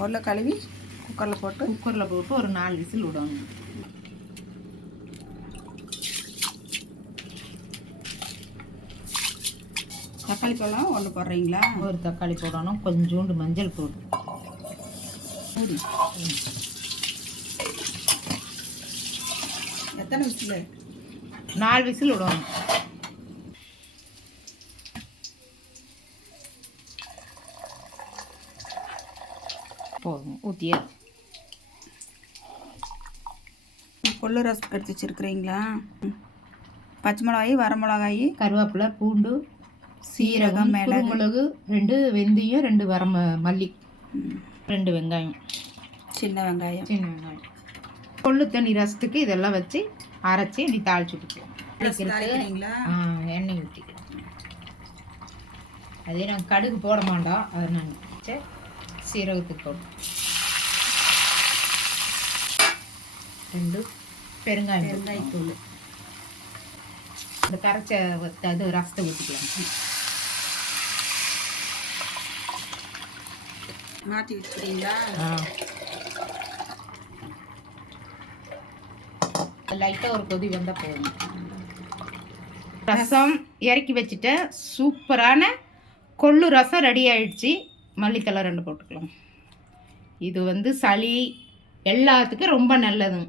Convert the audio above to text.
உருளை கழுவி குக்கரில் போட்டு ஒரு 4 விசில் விடணும். தக்காளி பழம் ஒன்று போடுறீங்களா? ஒரு தக்காளி போடணும். கொஞ்சோண்டு மஞ்சள் போடு. எத்தனை விசில்? 4 விசில் விடணும். போதும். ஊற்றியா கொள்ளு ரசம் எடுத்து வச்சுருக்குறீங்களா? பச்சை மிளகாய், வரமிளகாய், கருவேப்பிலை, பூண்டு, சீரகம், மிளகு, 2 வெந்தயம், 2 மல்லி, 2 வெங்காயம், சின்ன வெங்காயம். கொள்ளு தண்ணி ரசத்துக்கு இதெல்லாம் வச்சு அரைச்சி இப்படி தாளிச்சு விட்டுக்கலாம். எண்ணெய் ஊற்றி அதே நாங்கள் கடுகு போட மாட்டோம். அதை நாங்கள் சீரகத்துக்கு போட்டோம். 2 பெருங்காயத்தூள். இந்த கரைச்ச அது ரசத்தை ஊற்றிக்கலாம். மாற்றி வச்சுக்கிறீங்களா? லைட்டாக ஒரு கொதி வந்தால் போதும். ரசம் இறக்கி வச்சுட்டேன். சூப்பரான கொள்ளு ரசம் ரெடி ஆயிடுச்சு. மல்லித்தலை 2 போட்டுக்கலாம். இது சளி எல்லாத்துக்கும் ரொம்ப நல்லதுங்க.